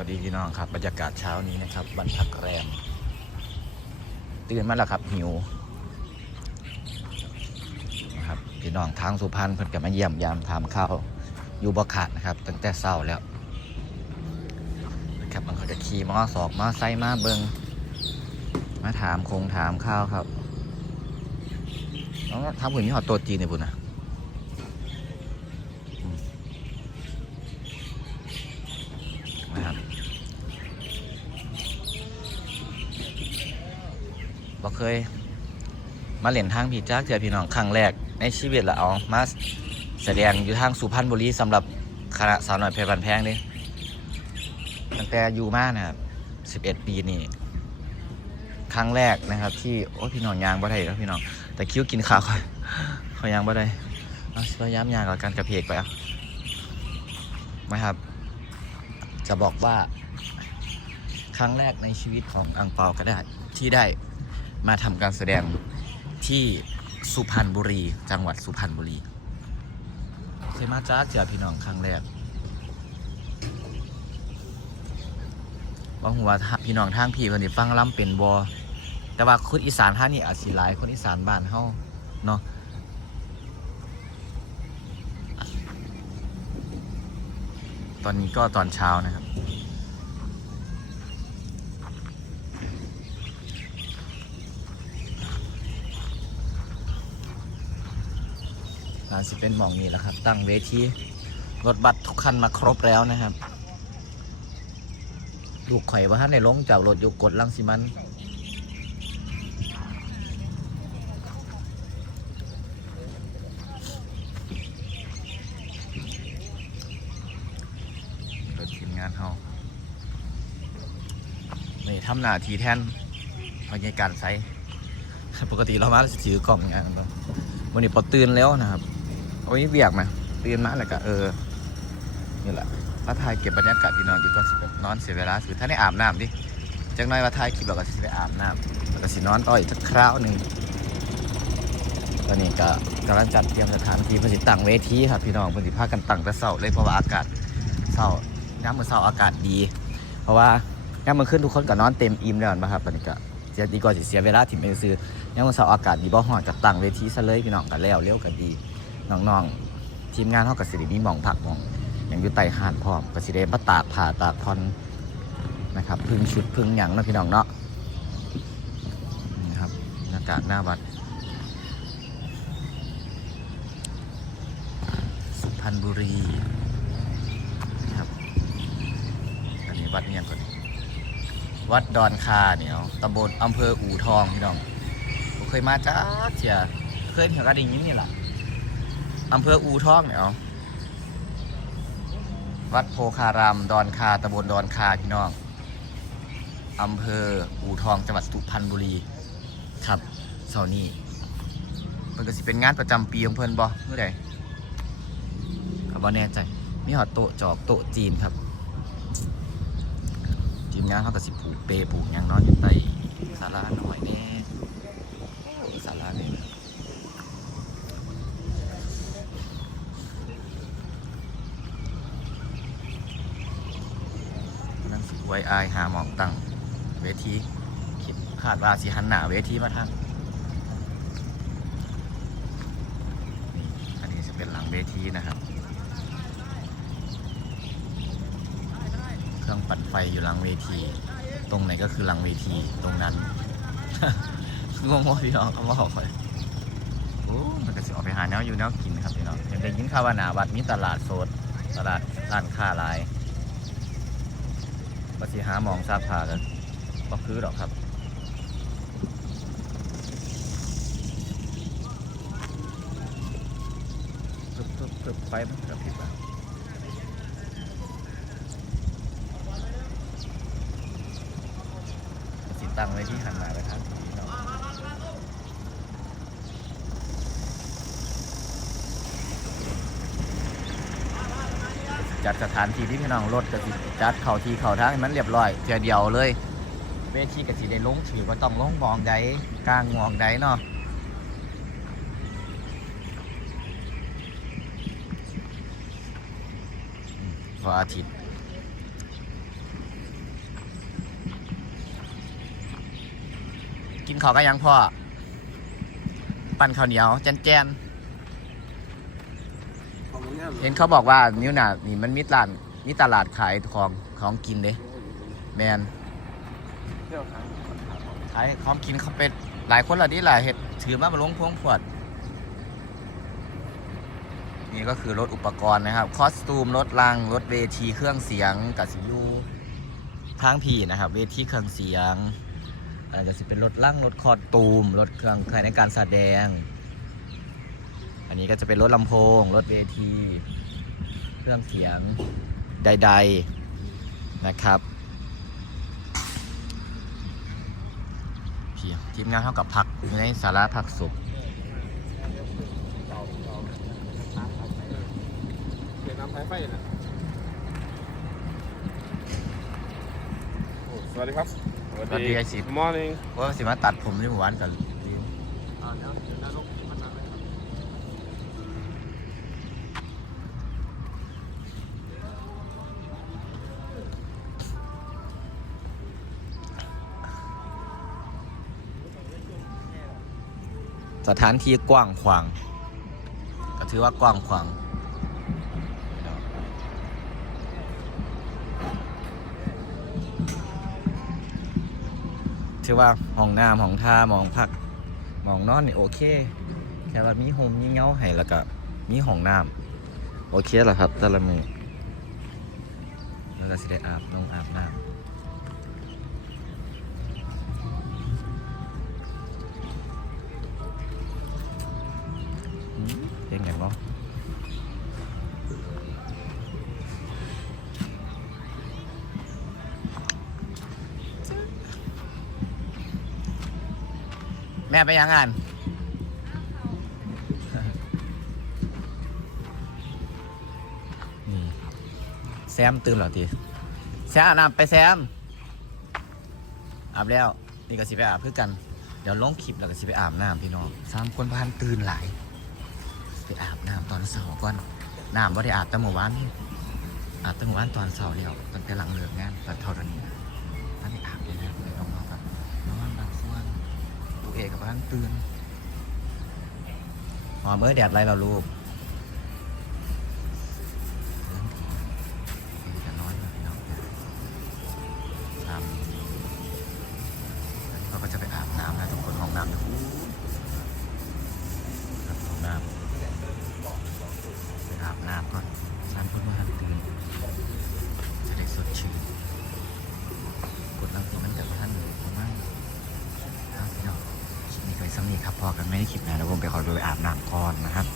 วัสดีพี่น้องครับบรรยากาศเช้านี้นะครับบรรพักแรมตื่นมาแล้วครับหิวนะครับพี่น้องทางสุพรรณเพิ่นก็มาเยี่ยมยามถามข้าวอยู่บ่ขาดนะครับตั้งแต่เช้าแล้วนะครับมันก็จะขี่มอสอกมอไซมาเบิงมาถามคงถามข้าวครับน้องทำหุ่นนี่หอตัวจีนเนี่ยบุญนะ นะครับ บ่เคย มาเล่นทางผีจ้าเจอพี่น้องครั้งแรกในชีวิตละเอามาแสดงอยู่ทางสุพรรณบุรีสำหรับคณะสาวน้อยเพชรบันแพงนี่ตั้งแต่อยู่มานะครับ 11 ปีนี่ครั้งแรกนะครับ ที่โอ้พี่น้องยางบ่ได้แล้วพี่น้อง แต่คิ้วกินขาวค่อยค่อยางบ่ได้เอาสิพยายามยางกับการกระเพกไปอะไหมครับ จะบอกว่า ครั้งแรกในชีวิตของอังเปาก็ได้ที่ได้ มาทำการแสดงที่สุพรรณบุรี จังหวัดสุพรรณบุรีเคยมาจ้าเจอพี่น้องครั้งแรกว่าหัวพี่น้องทางพี่คนนี้ฟังล่ำเป็นบอแต่ว่าคนอีสานท่านนี่อาจสิหลายคนอีสานบ้านเฮาเนาะตอนนี้ก็ตอนเช้านะครับาสิเป็นหมองนี้แหละครับ ตั้งเวทีรถบัสทุกคันมาครบแล้วนะครับลูกไข่ว่าท่านในล้มจากรถอยู่กดลังสิมันรถทีมงานเขานี่ทำหน้าทีแทนพยาการใสปกติเรามาจะถือกล่องงานเนาะวันนี้พอตื่นแล้วนะครับ โอ้ยเบียกไหมาตื่นมาแล้วก็เออนี่แหละมาถ่ายเก็บบรรยากาศพี่น้องอยู่ก็สิแบบนอนเสียเวลาสิถ้าได้อาบน้ำดิจังน้อยมาถ่ายคลิปเราก็สิได้อาบน้ำแล้วก็สินอนต่ออีกสักคราวหนึ่งตอนนี้ก็กำลังจัดเตรียมสถานที่เพื่อสิตั้งเวทีครับพี่น้องเพื่อสิพากันตั้งแต่เสาเลยเพราะว่าอากาศเสาย่ามมื้อเสาอากาศดี เพราะว่าย่ามมื้อขึ้นทุกคนก็นอนเต็มอิ่มแล้วนะครับตอนนี้ก็เสียดีกว่าสิเสียเวลาถิ่มไปซื้อย่ามมื้อเสาอากาศดีบ่ฮ้อนก็ตั้งเวทีซะเลยพี่น้องกันแล้วเร็วกันดี น้องๆ ทีมงานเฮาก็สิได้มีมองพักมองอย่างอยู่ไต่หาดพร้อมก็สิได้มาตากผ้าตากพรนะครับพึ่งชุดพึ่งหยังนะพี่น้องเนาะนี่ครับบรรยากาศหน้าวัด สุพรรณบุรีครับอันนี้วัดเนี่ยก่อนวัดดอนคาเนี่ยตำบลอำเภออู่ทองพี่น้องผมเคยมาจ้าเสียเคยเห็นกระดิ่งนี้นี่แหละ อำเภออูทองเนี่ยเอาวัดโพคารามดอนคาตำบลดอนคาพี่น้องอำเภออู่ทองจังหวัดสุพรรณบุรี ครับเสาร์นี้มันก็สิเป็นงานประจำปีของเพิ่นบ่เมื่อใดก็บ่แน่ใจมีหอดโต๊ะจอกโต๊ะจีนครับ ทีมงานเขาก็สิผูกเปผูกยังนอนอยู่ใต้ศาลาหน่อยแน่โอ้ศาลาเนี่ย นั่นสิ ไว้อายหาหมองตั้งเวทีคิดคาดว่าสิหันหน้าเวทีมาทางอันนี้จะเป็นหลังเวทีนะครับ เครื่องปั่นไฟอยู่หลังเวที ตรงไหนก็คือหลังเวทีตรงนั้นงงๆพี่น้องเขาบอกเลยโอ้มันก็สิออกไปหาแนวอยู่แนวกินครับพี่น้องยังได้ยินข่าวว่าหนาวัดมีตลาดโซดตลาดร้านค้าหลาย มาสิหาหมองทราบผ่ากันก็คือหรอกครับตึ๊บปึ๊บปึ๊บไปมันกระพริบอะสิตั้งไว้ที่หันหน้าไปทาง จัดสถานที่ที่พี่น้องรถก็สิจัดเข่าทีเข่าทางมันเรียบร้อยเจียเดียวเลยเวทีก็สิได้ลงถือว่าต้องลงมองใดกลางงองใดเนาะพรอาทิตย์กินข้าวก็ยังพอปั่นข้าวเหนียวแจนแจน เห็นเขาบอกว่านิ้วหนานี่มันมีร้านมีตลาดขายของของกินเด้แมนเที่ยวหาขายของกินเขาเป็นหลายคนละนี่หลายเห็ดถือมามาลงพวงพวด นี่ก็คือรถอุปกรณ์นะครับ คอสตูมรถลังรถเวทีเครื่องเสียงกับสิอยูทางผีนะครับ เวทีเครื่องเสียงอาจจะสิเป็นรถลังรถคอสตูมรถเครื่องใช้ในการแสดง อันนี้ก็จะเป็นรถลำโพง รถเวที เครื่องเสียงใด ๆนะครับพี่ทีมงานเท่ากับพักอยู่ในสาระพักสุขเดี๋ยวน้ำสายไฟนะโอ้สวัสดีครับ สวัสดีไอ้สิบมอร์นิ่งเพราะว่าสิมาตัดผมที่หมู่บ้านกัน สถานที่กว้างขวาง ก็ถือว่ากว้างขวางถือว่าห้องน้ำห้องท่ามองพักมองนอนนี่โอเคแค่ว่ามีโฮมมีเงาให้แล้วก็มีห้องน้ำโอเคแล้วครับแต่ละมือแล้วก็สิได้อาบน้องอาบน้ำ แม่ไปยังงานนี่แซมตื่นหรอทีแซมอาบน้ำไปแซมอาบแล้ว นี่ก็สิไปอาบเพื่อกัน เดี๋ยวลงคลิปแล้วก็สิไปอาบน้ำพี่น้องสามคนพานตื่นหลาย ไปอาบน้ำตอนเช้าก่อนน้ำว่าได้อาบแต่เมื่อวานนี่อาบแต่เมื่อวานตอนเช้าแล้วตอนแต่หลังเลิกงานตอนเท่านี้านตื่นหอมเอ้ยแดดไรเราลูกจะน้อยหน่อยเนาะครับเราก็จะไปอาบน้ำนะทุกคนห้องน้ำนะ นี่ครับพอกันไม่ได้คลิปนะแล้วผมไปขอดูอาบน้ำก่อนนะครับ